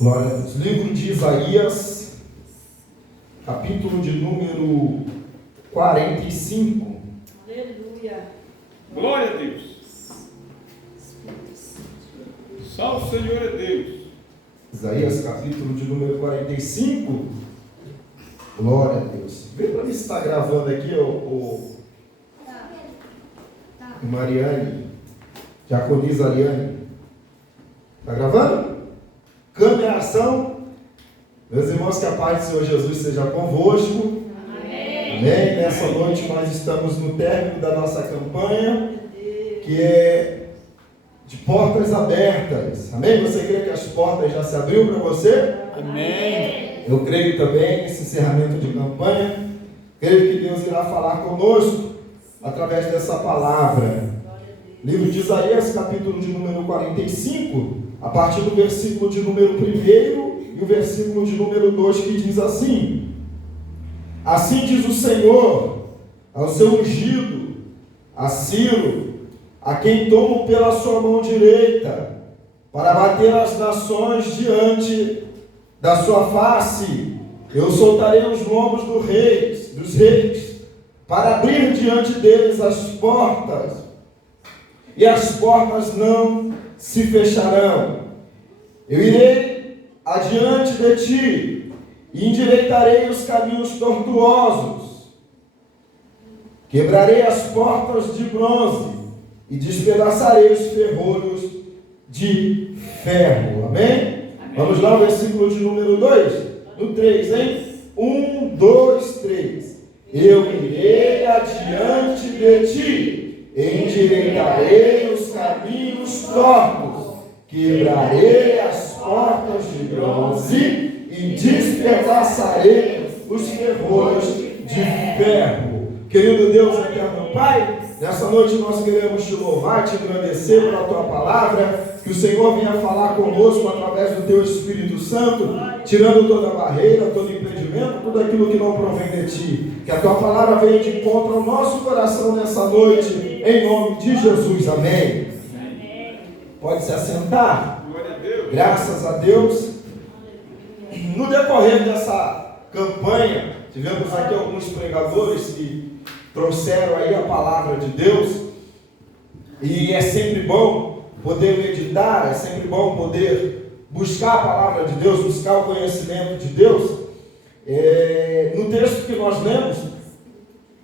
Glória a Deus. Livro de Isaías, capítulo de número 45. Aleluia. Glória a Deus. Salve o Senhor é Deus. Isaías, capítulo de número 45. Glória a Deus. Vê para mim se está gravando aqui, o Mariane, Diaconisa Ariane. Está gravando? Câmera, ação. Meus irmãos, que a paz do Senhor Jesus seja convosco. Amém. Amém. Nessa noite nós estamos no término da nossa campanha, que é de portas abertas. Amém? Você crê que as portas já se abriram para você? Amém. Eu creio também nesse encerramento de campanha. Creio que Deus irá falar conosco através dessa palavra. Livro de Isaías, capítulo de número 45, a partir do versículo de número 1 e o versículo de número 2, que diz assim: Assim diz o Senhor ao seu ungido, a Ciro, a quem tomo pela sua mão direita, para bater as nações diante da sua face. Eu soltarei os lombos dos reis, para abrir diante deles as portas, e as portas não se fecharão. Eu irei adiante de ti, e endireitarei os caminhos tortuosos. Quebrarei as portas de bronze, e despedaçarei os ferrolhos de ferro. Amém? Amém. Vamos lá, o versículo de número 2, no 3, hein? 1, 2, 3. Eu irei adiante de ti, endireitarei os caminhos tortos, quebrarei as portas de bronze e despedaçarei os ferrolhos de ferro. Querido Deus, eterno Pai, nessa noite nós queremos te louvar, te agradecer pela tua palavra, que o Senhor venha falar conosco através do teu Espírito Santo, tirando toda barreira, todo impedimento, tudo aquilo que não provém de ti. Que a tua palavra venha de encontro ao nosso coração nessa noite, em nome de Jesus. Amém. Amém. Pode se assentar. Glória a Deus. Graças a Deus. No decorrer dessa campanha, tivemos aqui alguns pregadores que trouxeram aí a palavra de Deus, e é sempre bom poder meditar, é sempre bom poder buscar a palavra de Deus, buscar o conhecimento de Deus. No texto que nós lemos,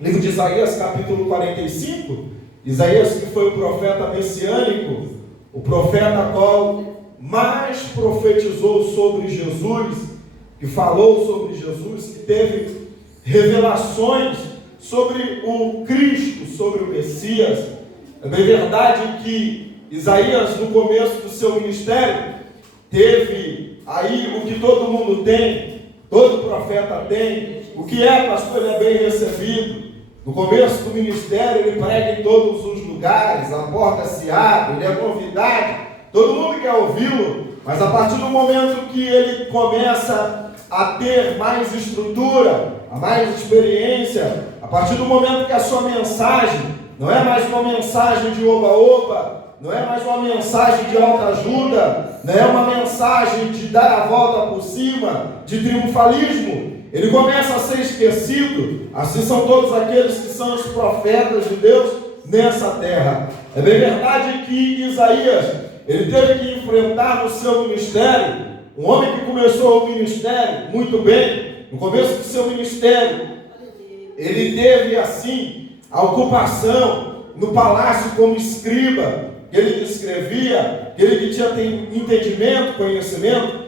livro de Isaías, capítulo 45, Isaías, que foi o profeta messiânico, o profeta qual mais profetizou sobre Jesus, que falou sobre Jesus, que teve revelações sobre o Cristo, sobre o Messias. É bem verdade que Isaías, no começo do seu ministério, teve aí o que todo mundo tem, todo profeta tem. O que é, pastor? Ele é bem recebido. No começo do ministério, ele prega em todos os lugares, a porta se abre, ele é novidade, todo mundo quer ouvi-lo, mas a partir do momento que ele começa a ter mais estrutura, a mais experiência, a partir do momento que a sua mensagem não é mais uma mensagem de oba-oba, não é mais uma mensagem de autoajuda, não é uma mensagem de dar a volta por cima, de triunfalismo, ele começa a ser esquecido. Assim são todos aqueles que são os profetas de Deus nessa terra. É bem verdade que Isaías, ele teve que enfrentar no seu ministério, um homem que começou o ministério muito bem. No começo do seu ministério, ele teve assim a ocupação no palácio como escriba, que ele escrevia, aquele que tinha entendimento, conhecimento.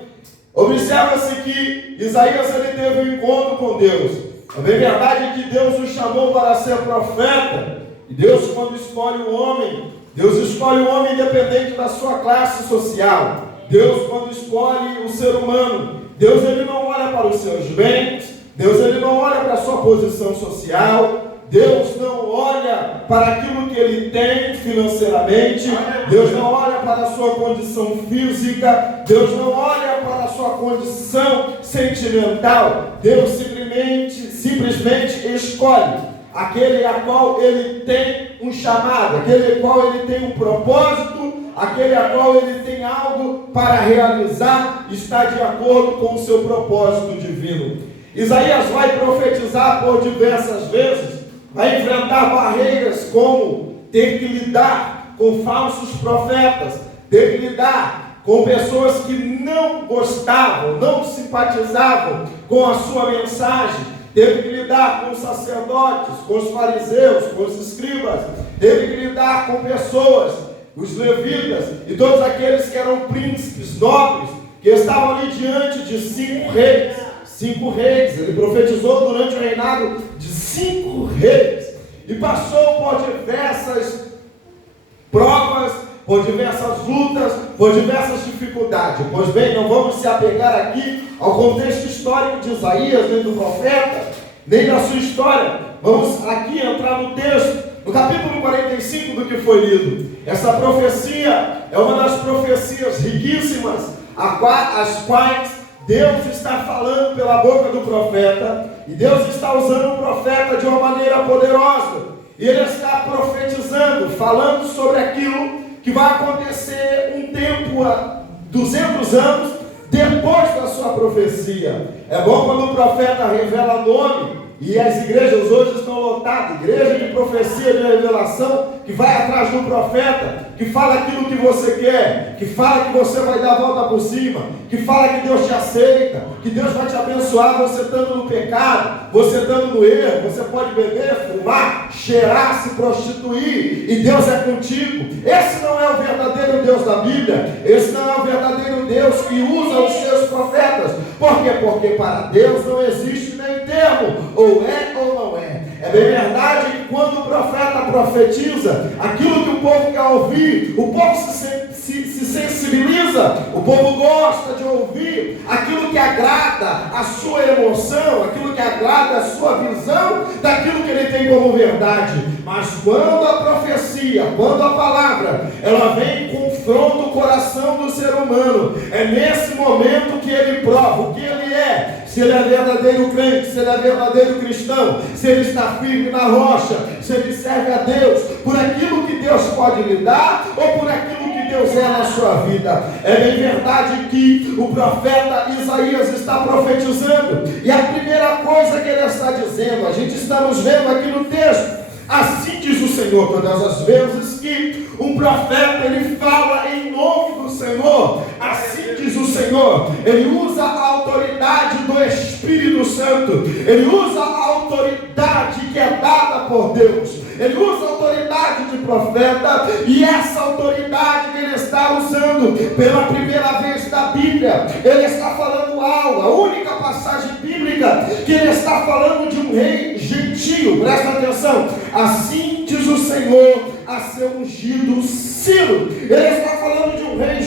Observa-se que Isaías, ele teve um encontro com Deus. É bem verdade que Deus o chamou para ser profeta. E Deus, quando escolhe o homem, Deus escolhe o homem independente da sua classe social. Deus, quando escolhe o ser humano, Deus, ele não olha para os seus bens, Deus, ele não olha para a sua posição social, Deus não olha para aquilo que ele tem financeiramente, Deus não olha para a sua condição física, Deus não olha para a sua condição sentimental. Deus simplesmente escolhe aquele a qual ele tem um chamado, aquele a qual ele tem um propósito, aquele a qual ele tem algo para realizar, está de acordo com o seu propósito divino. Isaías vai profetizar por diversas vezes, vai enfrentar barreiras como ter que lidar com falsos profetas, ter que lidar com pessoas que não gostavam, não simpatizavam com a sua mensagem, teve que lidar com os sacerdotes, com os fariseus, com os escribas, teve que lidar com pessoas, os levitas e todos aqueles que eram príncipes, nobres, que estavam ali diante de 5 reis. 5 reis, ele profetizou durante o reinado de 5 reis e passou por diversas provas, por diversas lutas, por diversas dificuldades. Pois bem, não vamos se apegar aqui ao contexto histórico de Isaías, nem do profeta, nem da sua história. Vamos aqui entrar no texto, no capítulo 45 do que foi lido. Essa profecia é uma das profecias riquíssimas, as quais Deus está falando pela boca do profeta, e Deus está usando o profeta de uma maneira poderosa, e ele está profetizando, falando sobre aquilo que vai acontecer um tempo, 200 anos depois da sua profecia. É bom quando o profeta revela nome, e as igrejas hoje estão lotadas, igreja de profecia, de revelação, que vai atrás do profeta, que fala aquilo que você quer, que fala que você vai dar a volta por cima, que fala que Deus te aceita, que Deus vai te abençoar você estando no pecado, você estando no erro, você pode beber, fumar, cheirar, se prostituir, e Deus é contigo. Esse não é o verdadeiro Deus da Bíblia, esse não é o verdadeiro Deus que usa os seus profetas. Por quê? Porque para Deus não existe nem termo, ou é ou não é. É bem verdade que quando o profeta profetiza aquilo que o povo quer ouvir, o povo se sensibiliza, o povo gosta de ouvir aquilo que agrada a sua emoção, aquilo que agrada a sua visão daquilo que ele tem como verdade. Mas quando a profecia, quando a palavra, ela vem e confronta o coração do ser humano, é nesse momento que ele prova o que ele é, se ele é verdadeiro crente, se ele é verdadeiro cristão, se ele está firme na rocha, se ele serve a Deus por aquilo que Deus pode lhe dar ou por aquilo que Deus é na sua vida. É bem verdade que o profeta Isaías está profetizando, e a primeira coisa que ele está dizendo, a gente estamos vendo aqui no texto, assim diz o Senhor. Todas as vezes que um profeta ele fala em nome do Senhor, assim diz o Senhor, ele usa a autoridade do Espírito Santo, ele usa a autoridade que é dada por Deus, ele usa a autoridade de profeta, e essa autoridade que ele está usando pela primeira vez na Bíblia, ele está falando algo, a única passagem bíblica que ele está falando de um rei gentio. Presta atenção, assim diz o Senhor a seu ungido Ciro. Ele está falando de um rei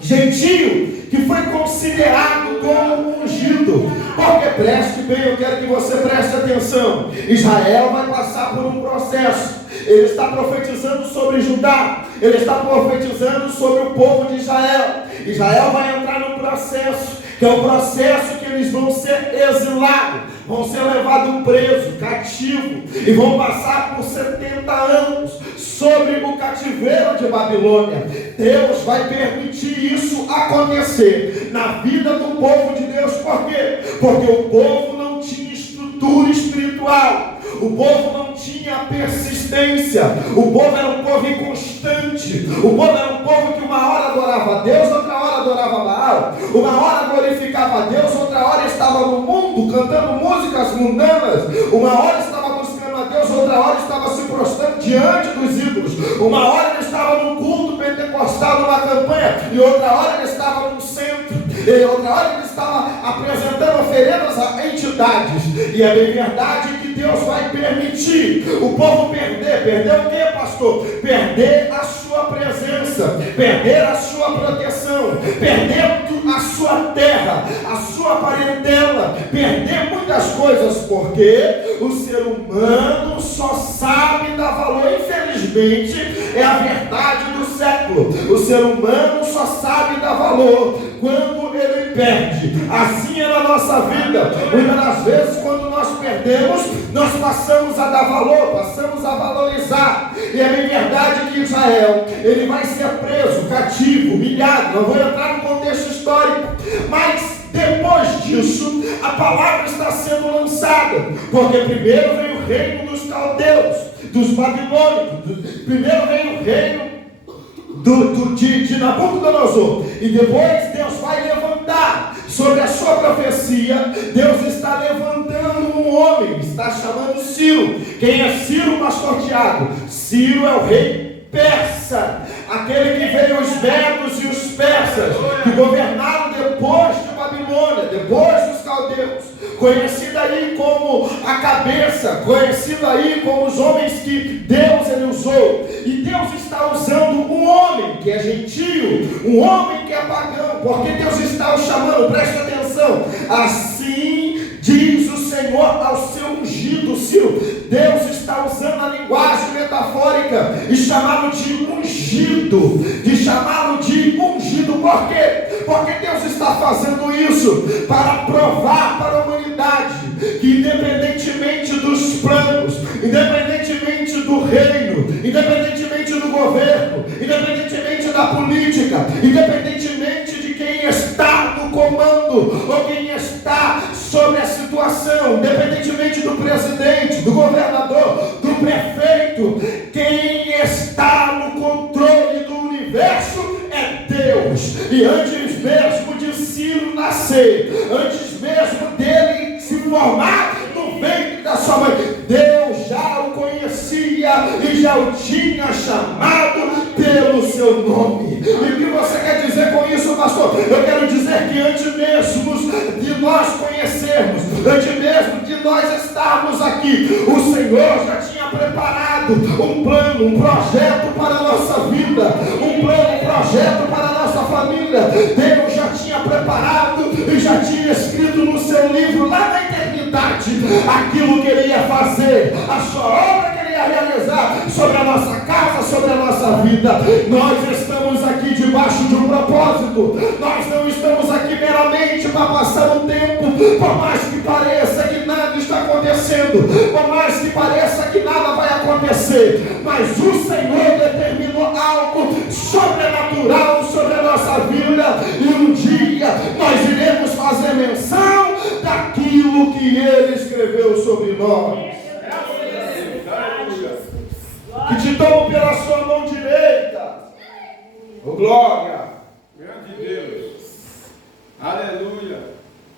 gentio que foi considerado como ungido. Porque preste bem, eu quero que você preste atenção. Israel vai passar por um processo. Ele está profetizando sobre Judá, ele está profetizando sobre o povo de Israel. Israel vai entrar num processo, que é o processo que eles vão ser exilados, vão ser levados presos, cativos, e vão passar por 70 anos sobre o cativeiro de Babilônia. Deus vai permitir isso acontecer na vida do povo de Deus. Por quê? Porque o povo não tinha estrutura espiritual, o povo não tinha persistência, o povo era um povo inconstante, o povo era um povo que uma hora adorava a Deus, outra hora adorava Baal, uma hora glorificava a Deus, outra hora estava no mundo cantando músicas mundanas, uma hora estava buscando a Deus, outra hora estava se prostrando diante dos ídolos, uma hora ele estava num culto pentecostal, numa campanha, e outra hora ele estava num centro, e outra hora ele estava apresentando oferendas a entidades. E é bem verdade que Deus vai permitir o povo perder o que, pastor? Perder a sua presença, perder a sua proteção, perder a sua terra, a sua parentela, perder muitas coisas, porque o ser humano só sabe dar valor, infelizmente, é a verdade do século. O ser humano só sabe dar valor quando ele perde. Assim é na nossa vida. Muitas das vezes, quando nós perdemos, nós passamos a dar valor, passamos a valorizar. E é bem verdade que Israel, ele vai ser preso, cativo, humilhado. Não vou entrar no contexto histórico, mas depois disso, a palavra está sendo lançada, porque primeiro veio o reino dos caldeus, dos babilônicos, primeiro veio o reino de Nabucodonosor, e depois Deus vai levantar sobre a sua profecia. Deus está levantando um homem, está chamando Ciro. Quem é Ciro, pastor Tiago? Ciro é o rei persa, aquele que veio os medos e os persas, que governaram depois de Babilônia, depois dos caldeus, conhecido aí como a cabeça, conhecido aí como os homens que Deus ele usou. E Deus está usando um homem que é gentio, um homem que é pagão, porque Deus está o chamando, preste atenção, assim diz o Senhor ao seu ungido Ciro. Deus está usando a linguagem metafórica e chamá-lo de ungido, por quê? Porque Deus está fazendo isso para provar para a humanidade que independentemente dos planos, independentemente do reino, independentemente do governo, independentemente da política, independentemente de quem está no comando ou quem está sobre a situação, independentemente do presidente, do governador, do prefeito, quem está no controle do universo é Deus. E antes mesmo de Ciro nascer, antes mesmo dele se formar no ventre da sua mãe, Deus já o conhecia e já o tinha chamado pelo seu nome. E o que você quer dizer com isso, pastor? Eu quero dizer que antes mesmo de nós conhecermos, antes mesmo de nós estarmos aqui, o Senhor já tinha preparado um plano, um projeto para a nossa vida, um plano, um projeto para a nossa família. Deus já tinha preparado e já tinha escrito no seu livro lá na eternidade aquilo que ele ia fazer, a sua obra que ele ia realizar sobre a nossa casa, sobre a nossa vida. Nós estamos aqui debaixo de um propósito. Nós não estamos aqui meramente para passar um tempo, por mais que pareça que nada está acontecendo, por mais que pareça que nada vai acontecer, mas o Senhor determinou algo sobrenatural sobre a nossa vida, e um dia nós iremos fazer menção daquilo que Ele escreveu sobre nós. Que te tomam pela sua mão direita. Oh, glória. Grande Deus. Aleluia.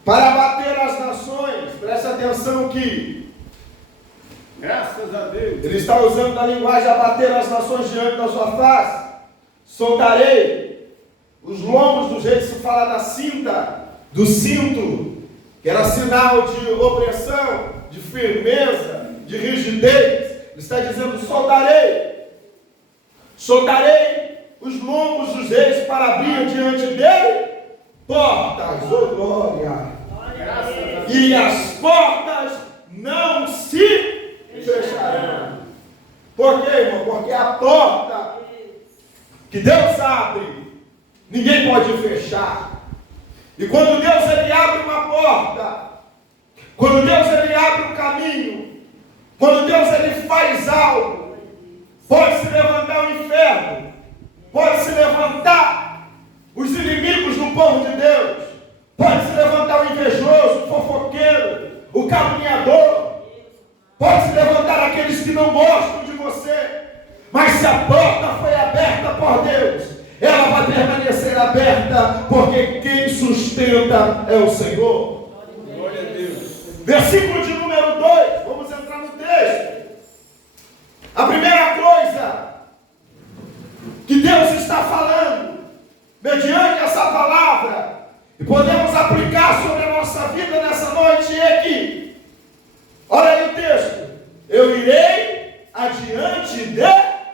Para bater as nações. Presta atenção que Graças a Deus. ele está usando a linguagem abater as nações diante da sua face. Soltarei os lombos dos reis. Se fala da cinta, do cinto, que era sinal de opressão, de firmeza, de rigidez. Ele está dizendo: soltarei os lombos dos reis para abrir diante dele portas, oh glória, e as portas não se fecharão. Por quê, irmão? Porque a porta que Deus abre, ninguém pode fechar. E quando Deus ele abre uma porta, quando Deus ele abre um caminho, quando Deus ele faz algo, pode se levantar o inferno, pode se levantar os inimigos do povo de Deus, pode se levantar o invejoso, o fofoqueiro, o caluniador, pode se levantar aqueles que não gostam de você, mas se a porta foi aberta por Deus, ela vai permanecer aberta, porque quem sustenta é o Senhor. Glória a Deus. Versículo de número 2, vamos entrar no texto. A primeira coisa que Deus está falando, mediante essa palavra, e podemos aplicar sobre a nossa vida nessa noite, é que, olha aí o texto: eu irei adiante de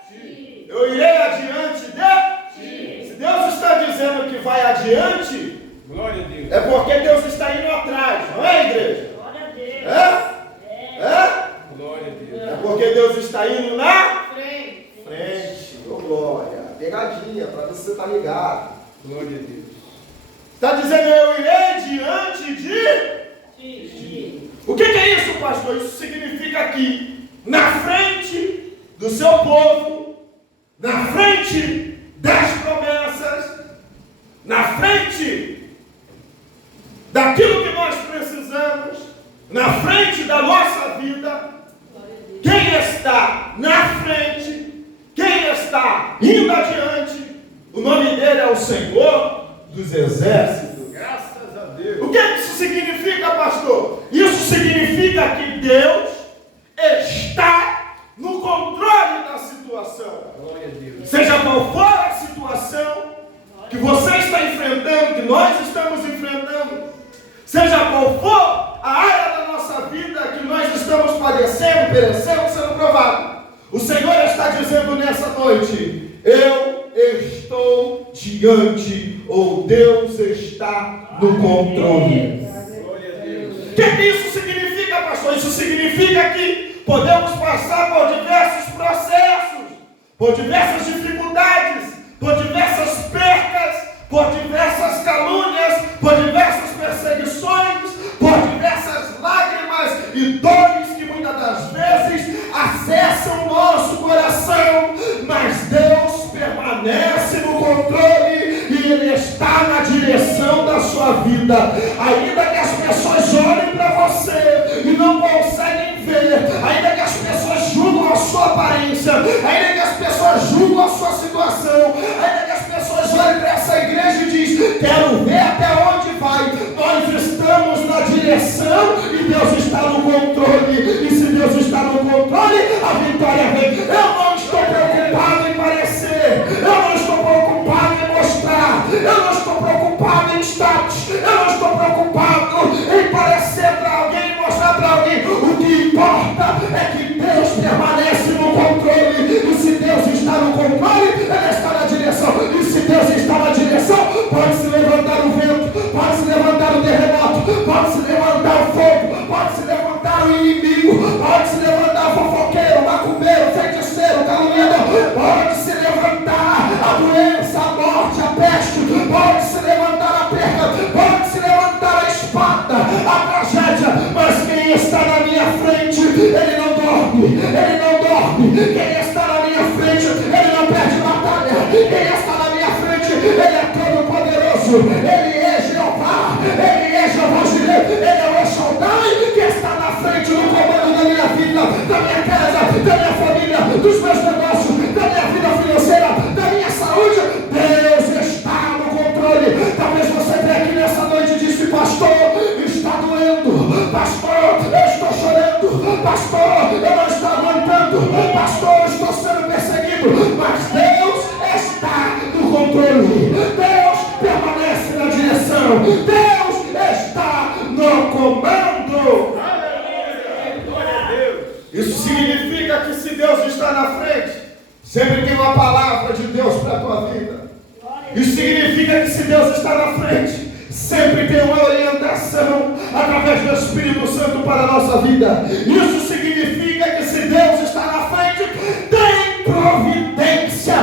ti. Eu irei adiante de ti. Se Deus está dizendo que vai adiante, Glória a Deus. é porque Deus está indo atrás, não é, igreja? Glória a Deus. É? Glória a Deus. É porque Deus está indo na Frente. ô glória. Pegadinha, para ver se você está ligado. Glória a Deus. Está dizendo: eu irei diante de Sim. O que é isso, pastor? Isso significa que na frente do seu povo, na frente das promessas, na frente daquilo que nós precisamos, na frente da nossa vida. Quem está na frente, quem está indo adiante, o nome dele é o Senhor dos Exércitos. Graças a Deus. O que isso significa, pastor? Isso significa que Deus está no controle da situação. Glória a Deus. Seja qual for a situação que você está enfrentando, que nós estamos enfrentando, seja qual for a área da nossa vida que nós estamos padecendo, perecendo, sendo provado, o Senhor está dizendo nessa noite: eu estou diante, ou Deus está no controle. Glória a Deus. O que isso significa, pastor? Isso significa que podemos passar por diversos processos, por diversas dificuldades, por diversas percas, por diversas calúnias, por diversas perseguições, por diversas lágrimas e dores que muitas das vezes acessam o nosso coração, mas Deus permanece no controle e Ele está na direção da sua vida. Ainda que as pessoas olhem para você e não conseguem ver, ainda que as pessoas julgam a sua aparência, ainda que as pessoas julgam a sua situação, ainda que as pessoas olhem para essa igreja e dizem: quero ver até onde vai. Nós estamos na direção e Deus está no controle. E se Deus está no controle, a vitória vem. Eu não estou preocupado em parecer, eu não estou preocupado em mostrar, eu não estou preocupado em status, eu não estou preocupado em parecer para alguém, em mostrar para alguém. O que importa é que Deus permanece no controle. E se Deus está no controle, Ele está na direção. E se Deus está na direção, pode se levantar o vento, pode se levantar o terremoto, pode se levantar o fogo, pode se levantar o inimigo, pode se levantar o fofoqueiro, o macumbeiro, o feiticeiro, o caluniador, pode se levantar a doença, a morte, a peste, pode se levantar a perda, pode se levantar a espada, a tragédia, mas quem está na minha frente, ele não dorme, ele não dorme. Quem está na minha frente, ele não perde batalha. Quem está na minha frente, ele é todo poderoso, ele é Jeová, ele é Jeová Jireh, ele é o Shaddai, que está na frente no comando da minha vida, da minha casa, da minha família, dos meus negócios, da minha vida financeira, da minha saúde. Deus está no controle. Talvez você venha aqui nessa noite e disse: pastor, está doendo, pastor, eu estou chorando, pastor, eu não estou aguentando, pastor, eu estou sendo perseguido. Mas Deus está no controle, Deus permanece na direção, Deus está no comando. Glória a Deus. Isso significa que se Deus está na frente, sempre tem uma palavra de Deus para a tua vida. Isso significa que se Deus está na frente, sempre tem uma orientação através do Espírito Santo para a nossa vida. Isso significa que se Deus está na frente, tem providência.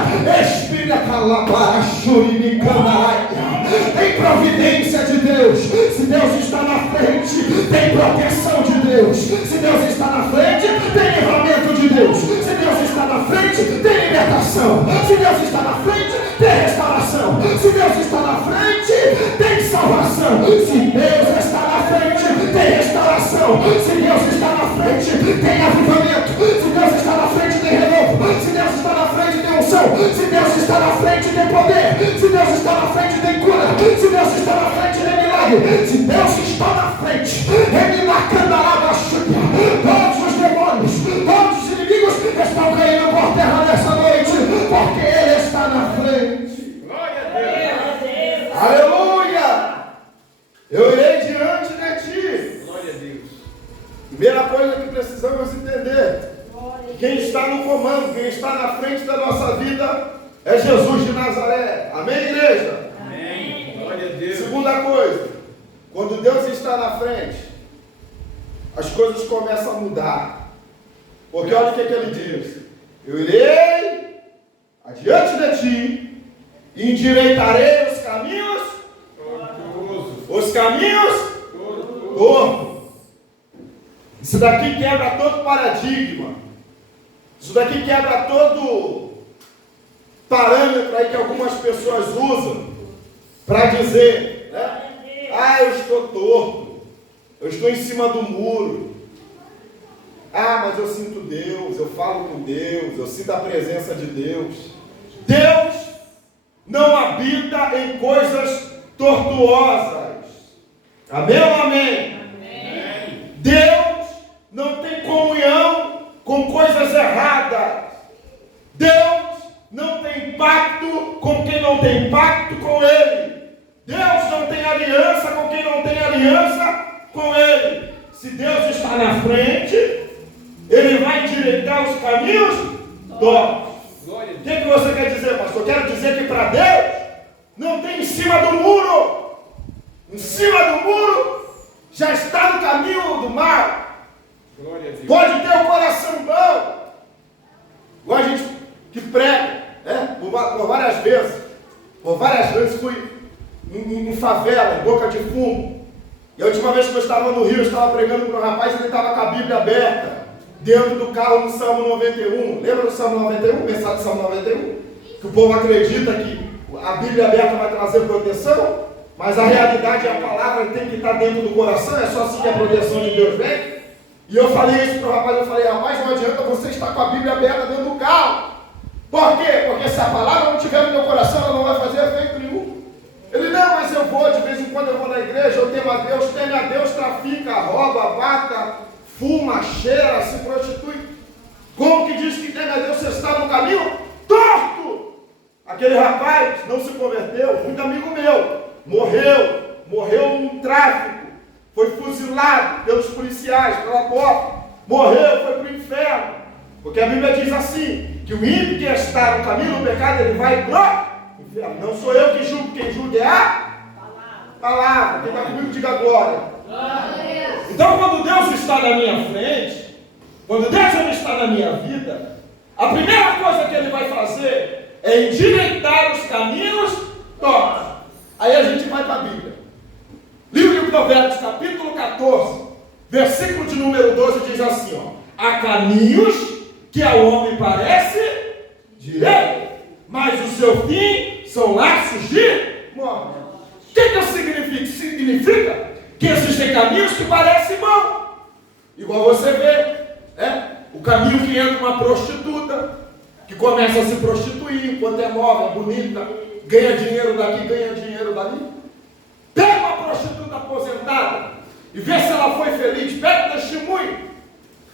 Tem providência de Deus. Se Deus está na frente, tem proteção de Deus. Se Deus está na frente, tem livramento de Deus. Se Deus está na frente, tem libertação. Se Deus está na frente, tem restauração. Se Deus está na frente, tem salvação. Se Deus está na frente, tem restauração. Se Deus está na frente, tem avivamento. Se Deus está na frente, tem renovo. Se Deus está na frente, tem unção. Se Deus está na frente, tem poder. Se Deus está na frente, tem cura. Se Deus está na frente, tem milagre. Se Deus está na frente, Ele na candaraba chuta. Todos os demônios, todos os inimigos estão caindo por terra nessa noite, porque Ele está na frente. Glória a Deus. Aleluia! Eu irei diante de ti. Glória a Deus. Primeira coisa que precisamos entender: quem está no comando, quem está na frente da nossa vida é Jesus de Nazaré. Amém, igreja? Amém. Glória a Deus. Segunda coisa, quando Deus está na frente, as coisas começam a mudar. Porque olha o que ele diz: eu irei adiante de ti e endireitarei os caminhos, os caminhos tortos. Isso daqui quebra todo paradigma. Isso daqui quebra parâmetro aí que algumas pessoas usam para dizer, né? Ah, eu estou torto, eu estou em cima do muro. Ah, mas eu sinto Deus, eu falo com Deus, eu sinto a presença de Deus. Deus não habita em coisas tortuosas. Amém ou amém? Amém. Deus não tem comunhão com coisas erradas. Deus não tem pacto com quem não tem pacto com Ele. Deus não tem aliança com quem não tem aliança com Ele. Se Deus está na frente, Ele vai endireitar os caminhos tortos. O que você quer dizer, pastor? Eu quero dizer que para Deus não tem em cima do muro. Em cima do muro já está no caminho do mal. Pode ter o coração bom. Igual a gente que prega, né? Por várias vezes. Por várias vezes fui em favela, em Boca de Fumo. E a última vez que eu estava no Rio, eu estava pregando para um rapaz e ele estava com a Bíblia aberta dentro do carro no Salmo 91. Lembra do Salmo 91? Mensagem do Salmo 91? Que o povo acredita que a Bíblia aberta vai trazer proteção, mas a realidade é a palavra que tem que estar dentro do coração, é só assim que a proteção de Deus vem. E eu falei isso para o rapaz, eu falei, rapaz, não adianta você estar com a Bíblia aberta dentro do carro. Por quê? Porque se a palavra não estiver no meu coração, ela não vai fazer efeito nenhum. Ele, não, mas eu vou, de vez em quando eu vou na igreja, eu temo a Deus, trafica, rouba, mata, fuma, cheira, se prostitui. Como que diz que teme a Deus, você está no caminho torto? Aquele rapaz não se converteu, muito amigo meu, morreu num tráfico, foi fuzilado pelos policiais, pela porta, morreu, foi para o inferno, porque a Bíblia diz assim, que o ímpio que está no caminho do pecado, ele vai para o inferno. Não sou eu que julgo, quem julga é a palavra. Quem está comigo diga glória. Então quando Deus está na minha frente, quando Deus está na minha vida, a primeira coisa que Ele vai fazer é endireitar os caminhos tortos. Aí a gente vai para a Bíblia. Livro de Provérbios, capítulo 14, versículo de número 12, diz assim, ó: há caminhos que ao homem parece direito, mas o seu fim são laços de morte. O que isso significa? Significa que existem caminhos que parecem bons. Igual você vê, o caminho que entra uma prostituta, que começa a se prostituir enquanto é nova, é bonita, ganha dinheiro daqui, ganha dinheiro dali. Pega uma prostituta aposentada e vê se ela foi feliz. Pega o testemunho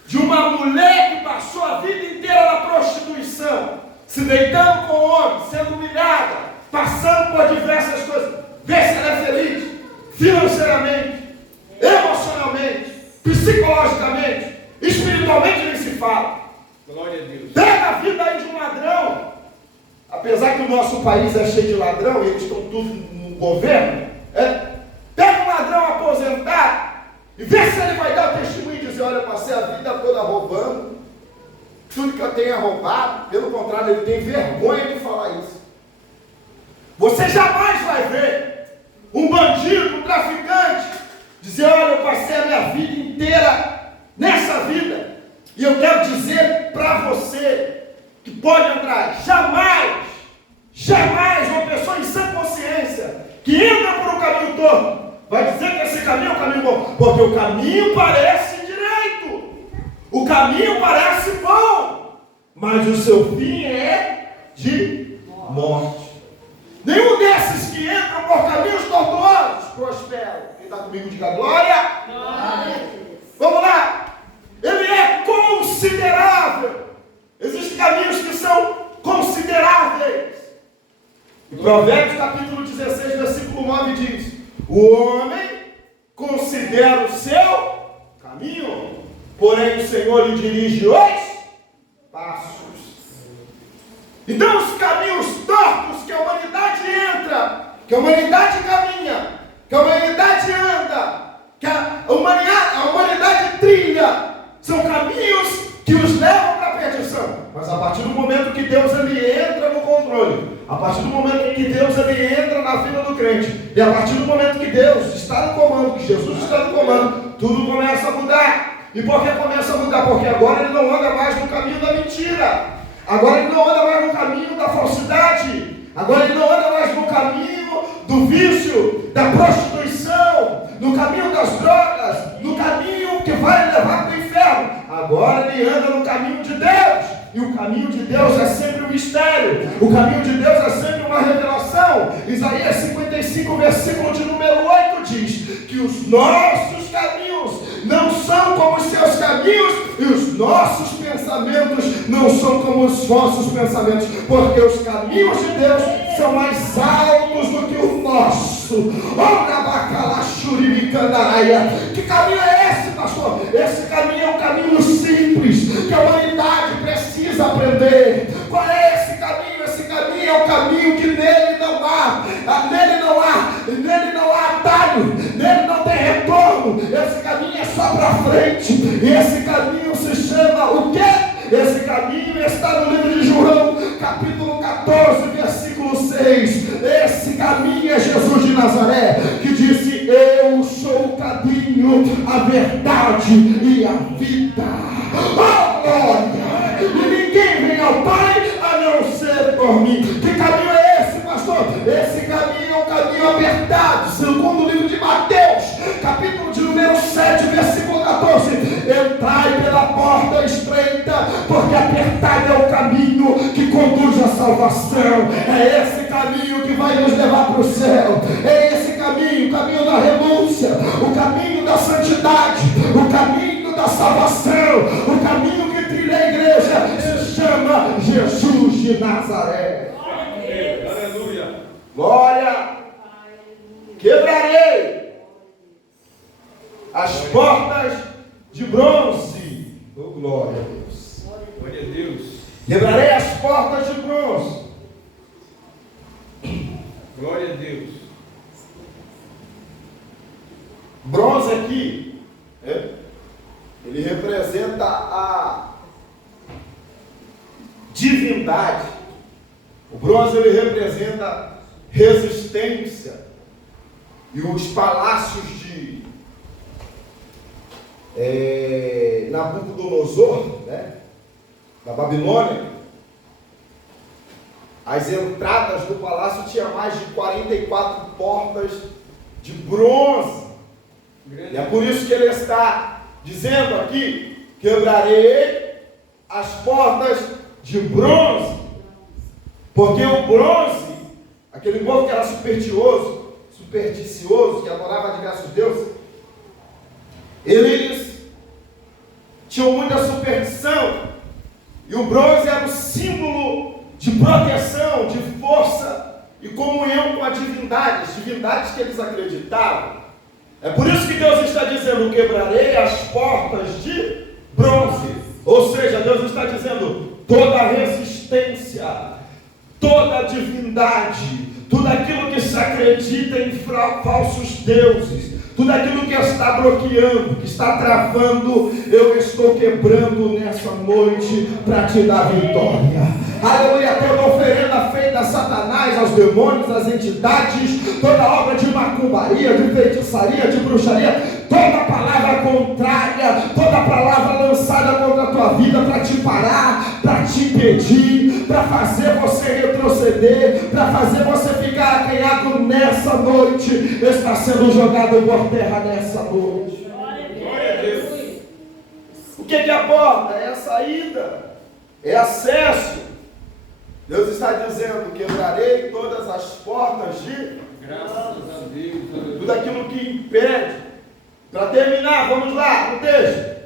de uma mulher que passou a vida inteira na prostituição, se deitando com homens, sendo humilhada, passando por diversas coisas. Vê se ela é feliz, financeiramente, emocionalmente, psicologicamente, espiritualmente nem se fala. Glória a Deus. Pega a vida aí de um ladrão, apesar que o nosso país é cheio de ladrão, e eles estão tudo no governo, pega um ladrão aposentado, e vê se ele vai dar o testemunho e dizer, olha, eu passei a vida toda roubando, tudo que eu tenho é roubado. Pelo contrário, ele tem vergonha de falar isso. Você jamais vai ver um bandido, um traficante, dizer, olha, eu passei a minha vida inteira nessa vida, e eu quero dizer para você, que pode entrar, jamais uma pessoa em sã consciência, que entra por um caminho torto, vai dizer que esse caminho é um caminho bom, porque o caminho parece direito, o caminho parece bom, mas o seu fim é de morte. Nenhum desses que entram por caminhos tortuosos prosperam. Quem está comigo diga glória. Vamos lá. Ele é considerável. Existem caminhos que são consideráveis. Em Provérbios capítulo 16, versículo 9 diz: o homem considera o seu caminho, porém o Senhor lhe dirige os passos. Então os caminhos tortos que a humanidade entra, que a humanidade caminha, que a humanidade anda, que a humanidade trilha, são caminhos que os levam para a perdição. Mas a partir do momento que Deus ele entra no controle, a partir do momento que Deus ele entra na vida do crente, e a partir do momento que Deus está no comando, que Jesus está no comando, tudo começa a mudar. E por que começa a mudar? Porque agora ele não anda mais no caminho da mentira, agora ele não anda mais no caminho da falsidade, caminho de Deus é sempre um mistério. O caminho de Deus é sempre uma revelação. Isaías 55, versículo de número 8 diz que os nossos caminhos não são como os seus caminhos e os nossos pensamentos não são como os vossos pensamentos, porque os caminhos de Deus são mais altos do que o nosso. Que caminho é esse, pastor? Esse caminho é um caminho simples, que a humanidade precisa aprender. Qual é esse caminho? Esse caminho é o caminho que nele não há atalho, nele não tem retorno. Esse caminho é só para frente. E esse caminho se chama o quê? Esse caminho está no livro de João, capítulo 14, versículo 6. Esse caminho é Jesus de Nazaré, que disse: eu sou o caminho, a verdade e a vida. Oh, glória! E ninguém vem ao Pai a não ser por mim. Que caminho é esse, pastor? Esse caminho é um caminho apertado, segundo o livro de Mateus, capítulo de número 7, versículo 14. Entrai pela porta estreita, porque apertado é o caminho que conduz à salvação. É esse caminho que vai nos levar para o céu. É esse caminho, o caminho da renúncia, o caminho da santidade, o caminho da salvação, o caminho que trilha a igreja se chama Jesus de Nazaré. Aleluia. Glória! Quebrarei as portas de bronze. Oh, glória a Deus. Glória a Deus. Quebrarei as portas de bronze. Glória a Deus. Bronze aqui, ele representa a divindade. O bronze ele representa resistência. E os palácios de Nabucodonosor, na Babilônia, as entradas do palácio tinham mais de 44 portas de bronze. E é por isso que ele está dizendo aqui: quebrarei as portas de bronze. Porque o bronze, aquele povo que era supersticioso, que adorava diversos deuses, eles tinham muita superstição. E o bronze era o símbolo de proteção, de força e comunhão com a divindades que eles acreditavam. É por isso que Deus está dizendo: quebrarei as portas de bronze. Ou seja, Deus está dizendo: toda resistência, toda divindade, tudo aquilo que se acredita em falsos deuses, tudo aquilo que está bloqueando, que está travando, eu estou quebrando nessa noite para te dar vitória. Aleluia. Toda oferenda feita a Satanás, aos demônios, às entidades, toda obra de macumbaria, de feitiçaria, de bruxaria, toda palavra contrária, toda palavra lançada contra a tua vida para te parar, para te impedir, para fazer você retroceder, para fazer você ficar acanhado nessa noite, está sendo jogado por terra nessa noite. Glória a Deus. O que é a porta? É a saída, é acesso. Deus está dizendo: quebrarei todas as portas de Graças a Deus. tudo aquilo que impede. Para terminar, vamos lá no texto.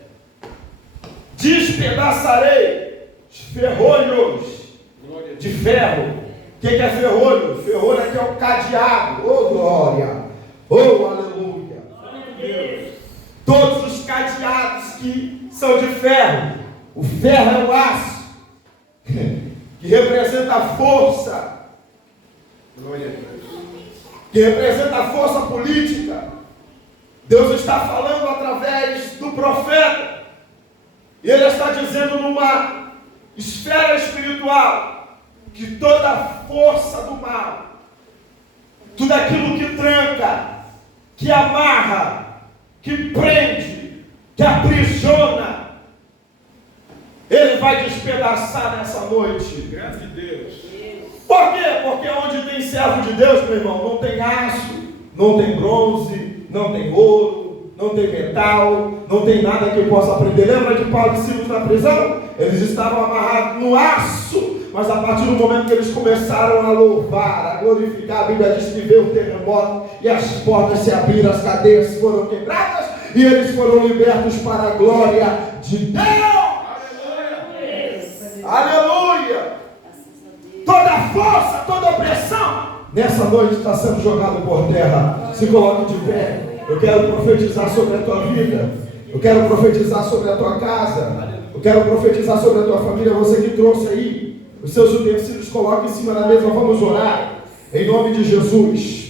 Despedaçarei os ferrolhos de ferro. O que é ferrolho? Ferrolho aqui é o cadeado. Oh, glória! Oh, aleluia! Todos os cadeados que são de ferro. O ferro é o aço, que representa a força. Glória a Deus. Que representa a força política. Deus está falando através do profeta. E ele está dizendo numa esfera espiritual que toda a força do mal, tudo aquilo que tranca, que amarra, que prende, que aprisiona, ele vai despedaçar nessa noite. Graças a Deus. Por quê? Porque onde tem servo de Deus, meu irmão, não tem aço, não tem bronze, não tem ouro, não tem metal, não tem nada que possa prender. Lembra de Paulo e Silas na prisão? eles estavam amarrados no aço, mas a partir do momento que eles começaram a louvar, a glorificar, a Bíblia diz que veio um terremoto e as portas se abriram, as cadeias foram quebradas e eles foram libertos para a glória de Deus. Aleluia! Toda força, toda opressão nessa noite está sendo jogado por terra. Se coloque de pé. Eu quero profetizar sobre a tua vida. Eu quero profetizar sobre a tua casa. Eu quero profetizar sobre a tua família. Você que trouxe aí os seus utensílios, coloque em cima da mesa. Vamos orar em nome de Jesus.